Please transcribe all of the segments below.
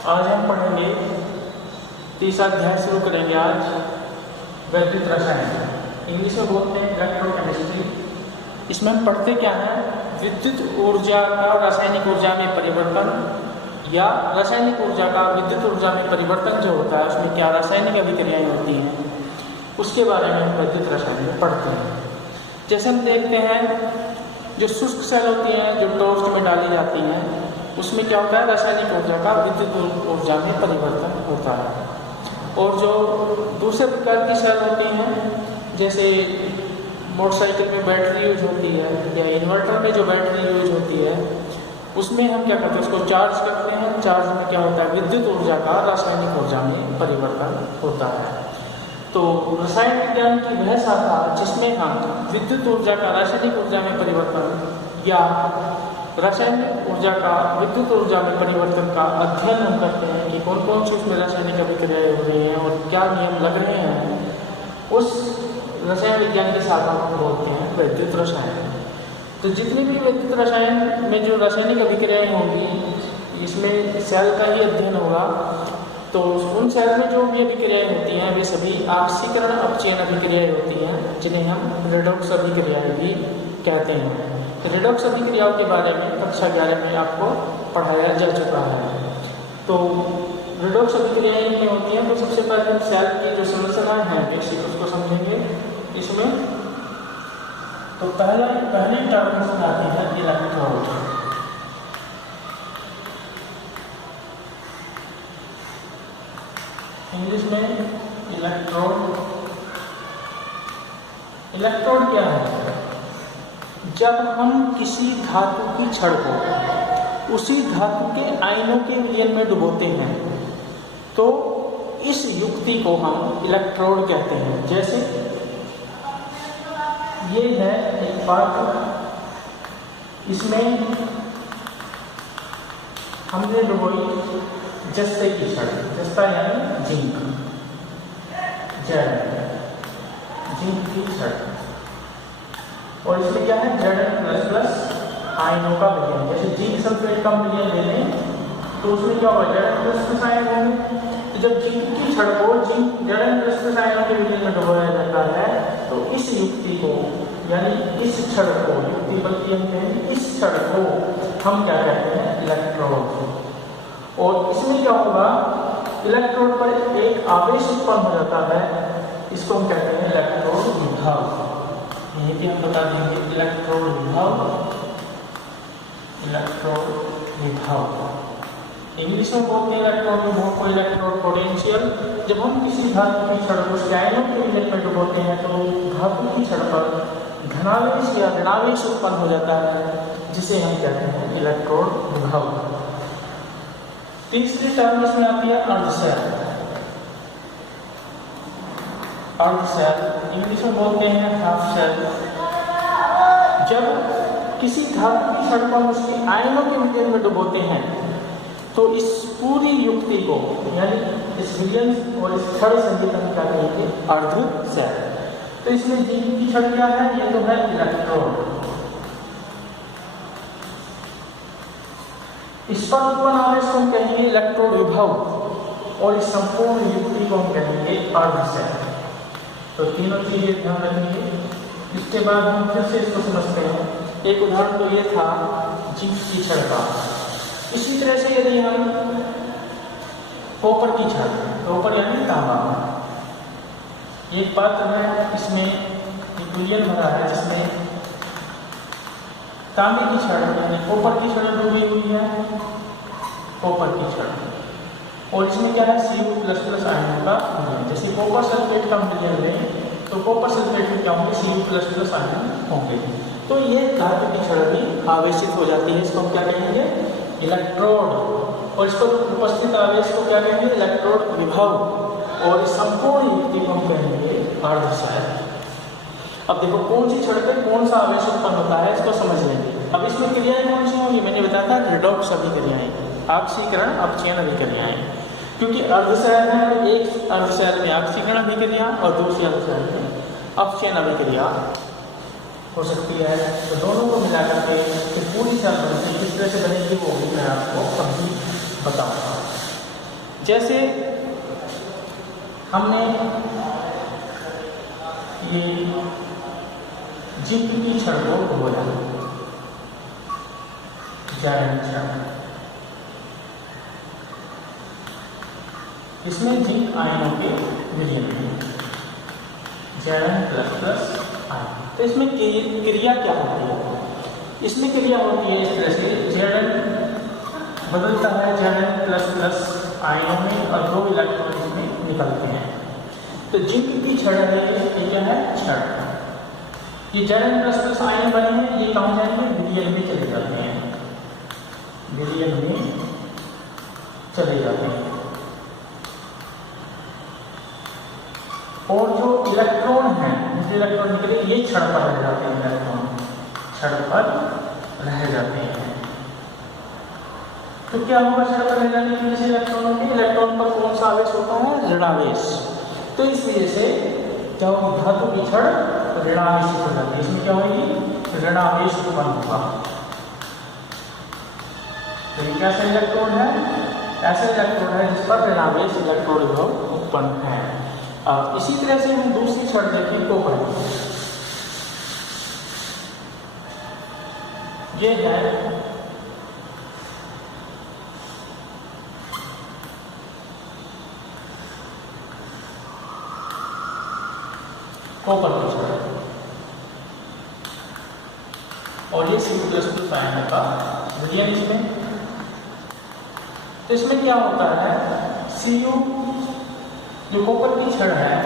आज हम पढ़ेंगे तीसरा अध्याय शुरू करेंगे आज वैद्युत रसायन, इंग्लिश में बोलते हैं इलेक्ट्रोकेमिस्ट्री। इसमें हम पढ़ते क्या है, विद्युत ऊर्जा का रासायनिक ऊर्जा में परिवर्तन या रासायनिक ऊर्जा का विद्युत ऊर्जा में परिवर्तन जो होता है उसमें क्या रासायनिक अभिक्रियाएं होती हैं उसके बारे में हम वैद्युत रसायन में पढ़ते हैं। जैसे हम देखते हैं जो शुष्क सेल होती हैं जो टोस्ट में डाली जाती हैं उसमें क्या होता है, रासायनिक ऊर्जा का विद्युत ऊर्जा में परिवर्तन होता है। और जो दूसरे प्रकार की सेल होती हैं जैसे मोटरसाइकिल में बैटरी यूज होती है या इन्वर्टर में जो बैटरी यूज होती है उसमें हम क्या करते हैं, उसको चार्ज करते हैं। चार्ज में क्या होता है, विद्युत ऊर्जा का रासायनिक ऊर्जा में परिवर्तन होता है। तो रसायन विज्ञान की वह शाखा जिसमें हम विद्युत ऊर्जा का रासायनिक ऊर्जा में परिवर्तन या रासायनिक ऊर्जा का विद्युत ऊर्जा में परिवर्तन का अध्ययन हम करते हैं कि कौन कौन सी उसमें रासायनिक अभिक्रियाएं हो रही हैं और क्या नियम लग रहे हैं, उस रसायन विज्ञान की शाखा को बोलते हैं वैद्युत रसायन। तो जितनी भी वैद्युत रसायन में जो रासायनिक अभिक्रियाएं होंगी इसमें सेल का ही अध्ययन होगा। तो उन सेल में जो भी अभिक्रियाएं होती हैं वे सभी ऑक्सीकरण अपचयन अभिक्रियाएं होती हैं जिन्हें हम रेडॉक्स अभिक्रियाएं भी कहते हैं। रेडॉक्स अभिक्रियाओं के बारे में कक्षा 11 में आपको पढ़ाया जा चुका है। तो रेडॉक्स अभिक्रियाएं क्या होती हैं, तो सबसे पहले हम सेल की जो संरचना है बेसिक उसको समझेंगे। इसमें तो पहली टर्म में आती है इलेक्ट्रोड। इंग्लिश में इलेक्ट्रोड। इलेक्ट्रोड क्या है, जब हम किसी धातु की छड़ को उसी धातु के आयनों के विलयन में डुबोते हैं तो इस युक्ति को हम इलेक्ट्रोड कहते हैं। जैसे ये है एक पात्र, इसमें हमने डुबोई जस्ते की छड़, जस्ता यानी जिंक, जिंक की छड़, और इसमें क्या है Zn++ आयनों का विलयन। जैसे जिंक सल्फेट का विलयन ले लें तो उसमें क्या होगा, Zn++ आयन होंगे। तो जब जिंक की छड़ को Zn++ आयनों के विलयन में डुबोया जाता है तो इस युक्ति को यानी इस छड़ को, युक्ति बल्कि हम कहें इस छड़ को हम क्या कहते हैं, इलेक्ट्रोड। और इसमें क्या होगा, इलेक्ट्रोड पर एक आवेश उत्पन्न हो जाता है, इसको हम कहते हैं इलेक्ट्रोड विभव। यही कि हम बता देंगे इलेक्ट्रोड विभव। इलेक्ट्रोड विभव इंग्लिश में बोलते हैं इलेक्ट्रोड विभव को इलेक्ट्रोड पोटेंशियल। जब हम किसी धातु की छड़ को आयनों के विलयन में डुबोते हैं तो धातु की छड़ पर धनावेश या ऋणावेश उत्पन्न हो जाता है जिसे हम कहते हैं इलेक्ट्रोड विभव। तीसरी टर्म इसमें आती है अर्धसेल। अर्धसेल इंग्लिश में बोलते हैं हाफ सेल। जब किसी धातु की छड़ को हम उसके आयनों के विलयन में डुबोते हैं तो इस पूरी युक्ति को यानी इस विलयन और इस छड़ संगीत हम क्या कहेंगे, अर्धसेल। तो इसमें जिंक की छड़ क्या है, ये तो है इलेक्ट्रोड। इस पर उत्पन्न आवेश को हम कहेंगे इलेक्ट्रोड विभव और इस संपूर्ण युक्ति को हम कहेंगे अर्धसेल। तो तीनों चीजें ध्यान रखेंगे। इसके बाद हम फिर से इसको समझते हैं। एक उदाहरण तो ये था जिंक की छड़ का। इसी तरह से यदि हम कॉपर की छड़, कॉपर यानी तांबा, एक पात्र है इसमें एक विलयन भरा है जिसमें तांबे की छड़ यानी कॉपर की छड़ डूबी हुई है, कॉपर की छड़, और इसमें क्या है Cu++ आयनों का विलयन। जैसे कॉपर सल्फेट का विलयन लें तो कॉपर सल्फेट में क्या होंगे, Cu++ आयन होंगे। तो ये धातु की छड़ भी आवेशित हो जाती है, इसको हम क्या कहेंगे, इलेक्ट्रोड। और इसको उपस्थित आवेश को क्या कहेंगे, इलेक्ट्रोड विभव, और इस संपूर्ण युक्ति को हम कहेंगे अर्धसेल। अब देखो कौन सी छड़ पे कौन सा आवेश उत्पन्न होता है इसको समझ लेंगे। अब इसमें क्रियाएं कौन सी होंगी, मैंने बताया था रेडॉक्स अभिक्रियाएं, ऑक्सीकरण अपचयन अभिक्रियाएं। क्योंकि अर्धसेल है, एक अर्धसेल में ऑक्सीकरण अभिक्रिया और दूसरी अर्धसेल में अपचयन अभिक्रिया हो सकती है। तो दोनों को मिला करके पूरी सेल बनती है, किस तरह से बनेगी वो भी मैं आपको अभी बताऊंगा। जैसे हमने ये जिंक की छड़ को बोला, इसमें जिंक आयनों के विलयन है, Zn++ आयन। तो इसमें क्रिया क्या होती है? इसमें क्रिया होती है इस तरह से, Zn बदलता है Zn++ आयनों में और 2 इलेक्ट्रॉन इसमें निकलते हैं। तो जिंक की छड़ है, ये क्या है? छड़। ये Zn++ आयन बने हैं, ये कहाँ जाएंगे? विलयन में चले जाते हैं, विलयन में चले जाते हैं। और जो इलेक्ट्रॉन है, जो इलेक्ट्रॉन निकले, ये छड़ पर रह जाते हैं, इलेक्ट्रॉन छड़ पर रह जाते हैं। तो क्या होगा छड़ पर रह जाने की वजह से इलेक्ट्रॉनों के? इलेक्ट्रॉन पर कौन सा आवेश होता है? ऋणावेश। तो इस वजह से जब धातु की छड़ ऋणावेश हो जाती है, इसमें क्या होगी? ऋणावेश उत्पन्न होगा। तो ये कैसा इलेक्ट्रॉन है? ऐसा इलेक्ट्रॉन है जिस पर ऋणावेश इलेक्ट्रॉन उत्पन्न है। अब इसी तरह से हम दूसरी छड़ देखें, कॉपर की। ये है कॉपर की छड़ और ये Cu++ आयन का विलयन इसमें। तो इसमें क्या होता है? Cu जो कॉपर की छड़ है,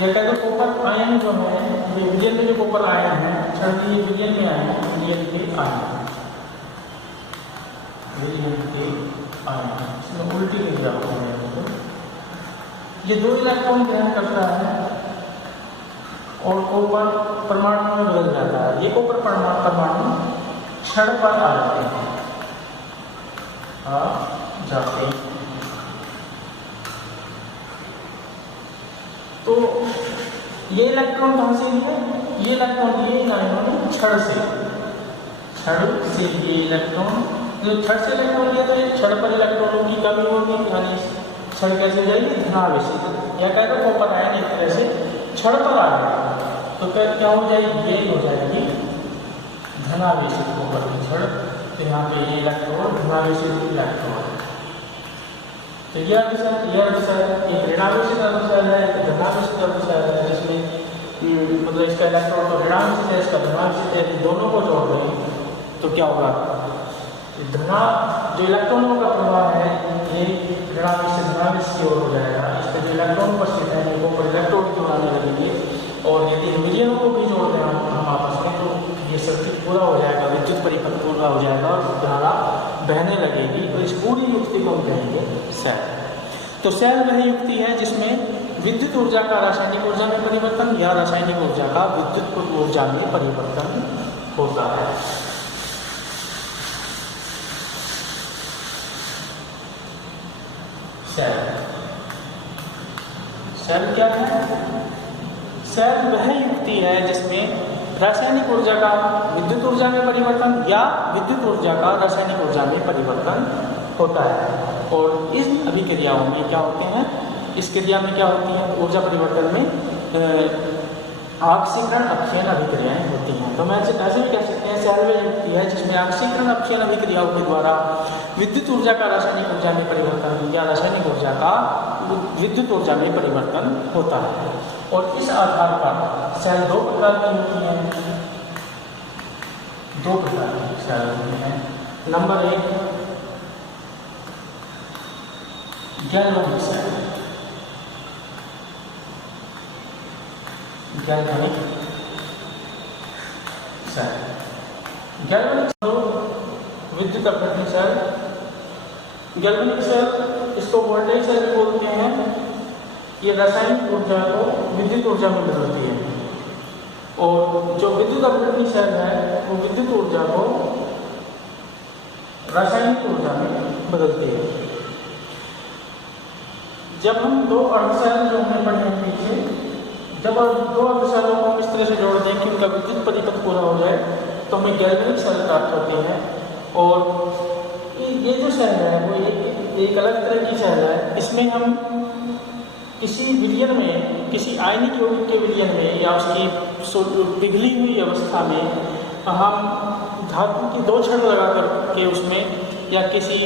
या कह दो कॉपर आयन जो है, ये विलयन में जो कॉपर आयन है, छड़ की ये विलयन में आयन, विलयन के आयन, विलयन के आयन, इसमें उल्टी क्रिया होती है। ये 2 इलेक्ट्रॉन ग्रहण करता है और कॉपर परमाणु में बदल जाता है। ये कॉपर परमाणु छड़ पर आ जाते हैं, जाते हैं। तो ये इलेक्ट्रॉन कहाँ से है? ये इलेक्ट्रॉन लिए इन आयनों ने छड़ से ये इलेक्ट्रॉन, जो छड़ से इलेक्ट्रॉन लिया, तो ये छड़ पर इलेक्ट्रॉनों की कमी होगी, यानी छड़ कैसे जाएगी? धनावेशित। या कह दो कॉपर आयन एक तरह से छड़ पर आ गया, तो क्या हो जाएगी? ये हो जाएगी धनावेशित कॉपर की छड़। तो यहाँ पे ये इलेक्ट्रॉन धनावेशित इलेक्ट्रॉन। तो यह अर्धशैल एक ऋणावेशित अर्धशैल है, एक धनावेशित अर्धशैल है, जिसमें मतलब इसका इलेक्ट्रॉन तो ऋणावेशित है, इसका धनावेशित है। दोनों को जोड़ देंगे तो क्या होगा? जो इलेक्ट्रॉनों का प्रवाह है, ये ऋणावेश से धनावेश की ओर हो जाएगा। इस पर जो इलेक्ट्रॉन उपस्थित है, वो पर इलेक्ट्रॉन जोड़ाने लगेंगे। और यदि विलयनों को भी जोड़ दें हम आपस में, तो ये सर्किट पूरा हो जाएगा, विद्युत परिपथ पूरा हो जाएगा और धारा बहने लगेगी। तो इस पूरी युक्ति को हम कहेंगे सेल। तो सेल वह युक्ति है जिसमें विद्युत ऊर्जा का रासायनिक ऊर्जा में परिवर्तन या रासायनिक ऊर्जा का विद्युत ऊर्जा में परिवर्तन होता है। सेल क्या है? सेल वह युक्ति है जिसमें रासायनिक ऊर्जा का विद्युत ऊर्जा में परिवर्तन या विद्युत ऊर्जा का रासायनिक ऊर्जा में परिवर्तन होता है। और इस अभिक्रियाओं में क्या होते हैं? इस क्रिया में क्या होती है? ऊर्जा परिवर्तन में आक्सीकरण अपक्षयन अभिक्रियाएं होती हैं। तो मैं ऐसे भी कह सकते हैं सेल वह युक्ति है जिसमें आक्सीकरण अपक्षयन अभिक्रियाओं के द्वारा विद्युत ऊर्जा का रासायनिक ऊर्जा में परिवर्तन या रासायनिक ऊर्जा का विद्युत ऊर्जा में परिवर्तन होता है। और इस आधार पर सेल 2 प्रकार की होती हैं। 2 प्रकार की सेल होती हैं। Number 1 galvanic cell. Galvanic cell विद्युत अपघटन सेल। गैल्वेनिक सेल इसको वोल्टेज सेल बोलते हैं। ये रासायनिक ऊर्जा को विद्युत ऊर्जा में बदलती है। और जो विद्युत अपघटन सेल है वो विद्युत ऊर्जा को रासायनिक ऊर्जा में बदलती है। जब हम 2 अर्धसेल जो हमने पढ़े हैं पीछे, जब 2 अर्धसेलों को हम इस तरह से जोड़ दें कि उनका विद्युत परिपथ पूरा हो जाए, तो हमें गैल्वेनिक सेल प्राप्त होते हैं। और ये एक अलग तरह की सेल है। इसमें हम किसी विलयन में, किसी आयनिक यौगिक के विलयन में या उसकी पिघली हुई अवस्था में हम धातु की 2 छड़ लगा करके उसमें, या किसी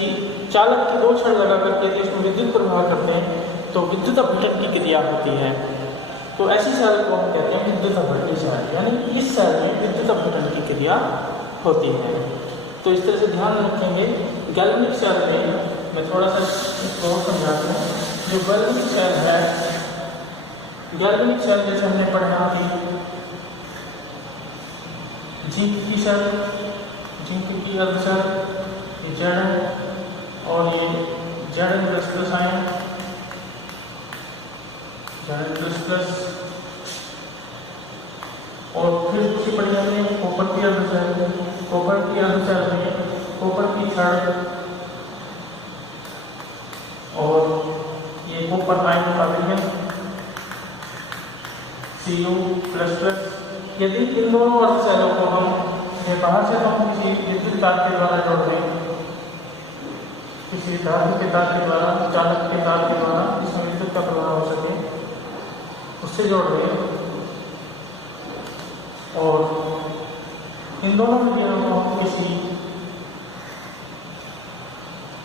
चालक की 2 छड़ लगा करके उसमें विद्युत प्रवाह करते हैं तो विद्युत अपघटन की क्रिया होती है। तो ऐसी सेल को हम कहते हैं विद्युत अपघटनी सेल, यानी इस सेल में विद्युत अपघटन की क्रिया होती है। तो इस तरह से ध्यान रखेंगे। गैल्वेनिक सेल में मैं थोड़ा सा इसको समझाता हूँ। जो गैल्वेनिक सेल है, गैल्वेनिक सेल जैसे हमने पढ़ा कि जिंक की सेल, जिंक की अर्ध सेल, ये जेड और ये जेड आयन, जेड और फिर दूसरी पढ़ी हमने कॉपर की अर्ध सेल, कॉपर की अर्ध सेल में कॉपर की छड़ और ये कॉपर आयन का विलयन Cu++। यदि इन दोनों अर्ध सेलों को हम बाहर से हम किसी विद्युत तार के द्वारा जोड़ दें, किसी धातु के तार के द्वारा, चालक के तार के द्वारा जिसमें विद्युत का प्रवाह हो सके, उससे जोड़ दें और इन दोनों विलयनों को हम किसी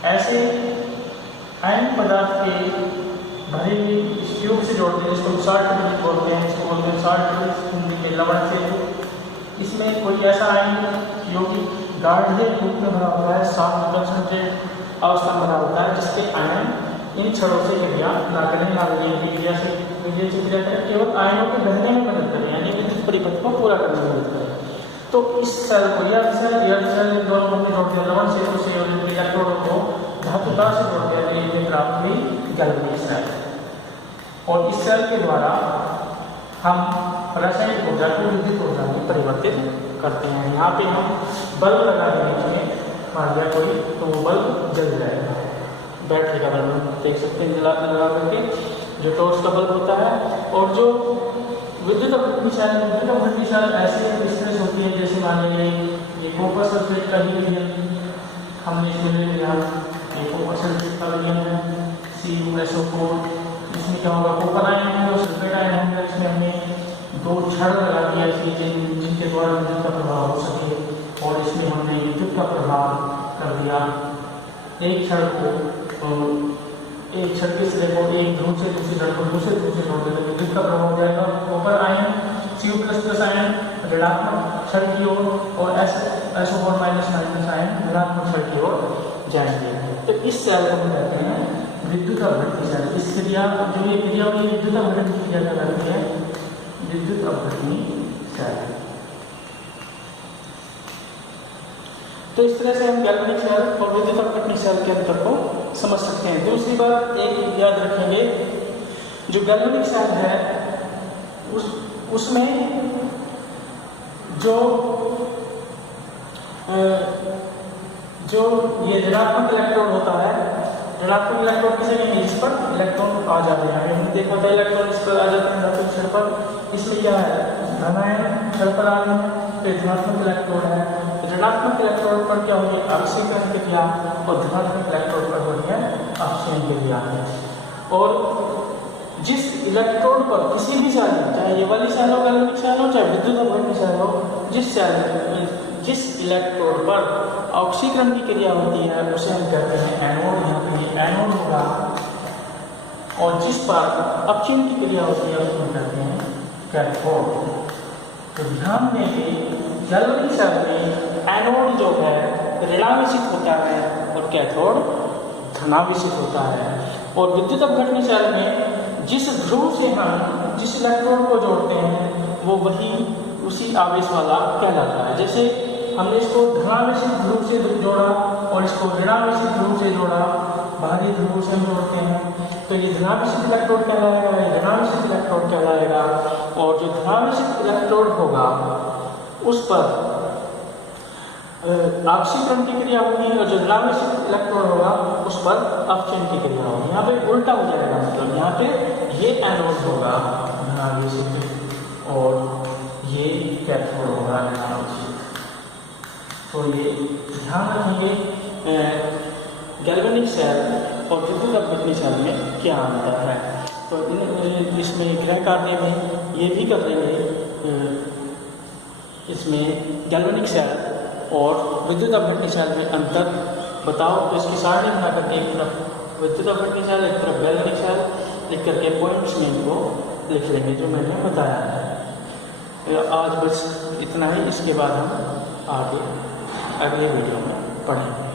ऐसे आयन पदार्थ के भरे हुए इस ट्यूब से जोड़ते हैं जिसको साल्ट बोलते हैं, इसको बोलते हैं साल्ट के लवण से। इसमें कोई ऐसा आयन यौगिक गाढ़े रूप में भरा होता है, साफ कंसंट्रेट अवस्था में भरा होता है, जिसके आयन इन छड़ों से क्रिया ना करें, ना क्रिया से क्रिया करें, केवल आयनों के बहने में मदद करें, यानी विद्युत परिपथ को पूरा करने में मदद करें। तो इस सेल को या सेल इन दोनों को जोड़ दिया लवण से, उसे इलेक्ट्रोड को धातु तार से जोड़ दिया, ये प्राप्त हुई गैल्वेनिक सेल। और इस सेल के द्वारा हम रासायनिक ऊर्जा को विद्युत ऊर्जा में परिवर्तित करते हैं। यहाँ पे हम बल्ब लगा देंगे, मान लिया कोई, तो वो बल्ब जल जाएगा। बैटरी का बल्ब देख सकते हैं लगा करके, जो टॉर्च का बल्ब होता है। और जो विद्युत अपघटनी सेल ऐसे विस्तृत होती है, जैसे मान लीजिए ये कॉपर सल्फेट का ही विलयन हमने इसमें ले लिया, ये कॉपर सल्फेट का विलयन है CuSO4। इसमें क्या होगा, कॉपर आयन होंगे और सल्फेट आयन होंगे, इसमें हमने 2 छड़ लगा दिया जिनके द्वारा विद्युत का प्रभाव हो सके, और इसमें हमने विद्युत का प्रभाव कर दिया। एक छड़ को एक छड़ के सिरे को एक ध्रुव से दूसरी छड़ को दूसरे ध्रुव से जोड़ देते हैं, विद्युत का प्रभाव हो जाएगा। कॉपर आयन Cu++ आयन ऋणात्मक छड़ की ओर और SO4- आयन ऋणात्मक छड़ की ओर जाएंगे। तो इस सेल को हम कहते हैं विद्युत अपघटनी सेल। इस क्रिया जो ये क्रिया होगी विद्युत अपघटन की क्रिया कहलाती है विद्युत अपघटनी सेल। तो इस तरह से हम गैल्वेनिक सेल और विद्युत अपघटनी सेल के अंतर को समझ सकते हैं। दूसरी बात एक याद रखेंगे, जो गैल्वेनिक सेल है उसमें जो ये ऋणात्मक इलेक्ट्रॉन होता है, ऋणात्मक इलेक्ट्रॉन किसे कहेंगे, इस पर इलेक्ट्रॉन आ जाते हैं। हमने देखा था इलेक्ट्रॉन इस पर आ जाते हैं धातु छड़ पर। इसमें क्या है, धन आयन छड़ पर आ रहे हैं, तो धनात्मक इलेक्ट्रॉन है। ऋणात्मक इलेक्ट्रॉन पर क्या होगी, ऑक्सीकरण क्रिया, और धनात्मक इलेक्ट्रॉन पर होगी है ऑक्सीजन क्रिया। और जिस इलेक्ट्रोड पर किसी भी सेल, चाहे ये वाली सेल हो, गैल्वेनिक सेल हो, चाहे विद्युत अपघटनी सेल हो, जिस इलेक्ट्रोड पर ऑक्सीकरण की क्रिया होती है उसे हम कहते हैं एनोड। यहाँ पे ये एनोड होगा। और जिस पर अपक्षयन की क्रिया होती है उसको हम कहते हैं कैथोड। तो ध्यान दें कि गैल्वेनिक सेल में एनोड जो है ऋणावेशित होता है और कैथोड धनावेशित होता है। और विद्युत अपघटनी सेल में जिस ध्रुव से हम जिस इलेक्ट्रॉन को जोड़ते हैं वो वही उसी आवेश वाला कहलाता है। जैसे हमने इसको धनावेशित ध्रुव से जोड़ा और इसको ऋणावेशित ध्रुव से जोड़ा, बाहरी ध्रुव से हम जोड़ते हैं, तो ये धनावेशित इलेक्ट्रोड कहलाएगा, ये ऋणावेशित इलेक्ट्रोड कहलाएगा। और जो धनावेशित इलेक्ट्रोड होगा उस पर ऑक्सीकरण की क्रिया होगी, और जो ऋणावेशित इलेक्ट्रोड होगा उस पर अपक्षयन की क्रिया होगी। यहाँ पे उल्टा हो जाएगा, मतलब यहाँ पे ये एनोड होगा धनावेशित और ये कैथोड होगा ऋणावेशित। तो ये ध्यान रखेंगे, गैल्वेनिक सेल और विद्युत अपघटनी सेल में क्या अंतर है। तो इसमें गृह कार्य में ये भी कर लेंगे, इसमें गैल्वेनिक सेल और विद्युत अपघटनी सेल में अंतर बताओ। तो इसकी सारणी बना करके एक तरफ विद्युत अपघटनी सेल, एक तरफ गैल्वेनिक सेल लिख करके पॉइंट्स में इनको लिख लेंगे जो मैंने बताया है। आज बस इतना ही, इसके बाद हम आगे अगले वीडियो में पढ़ेंगे।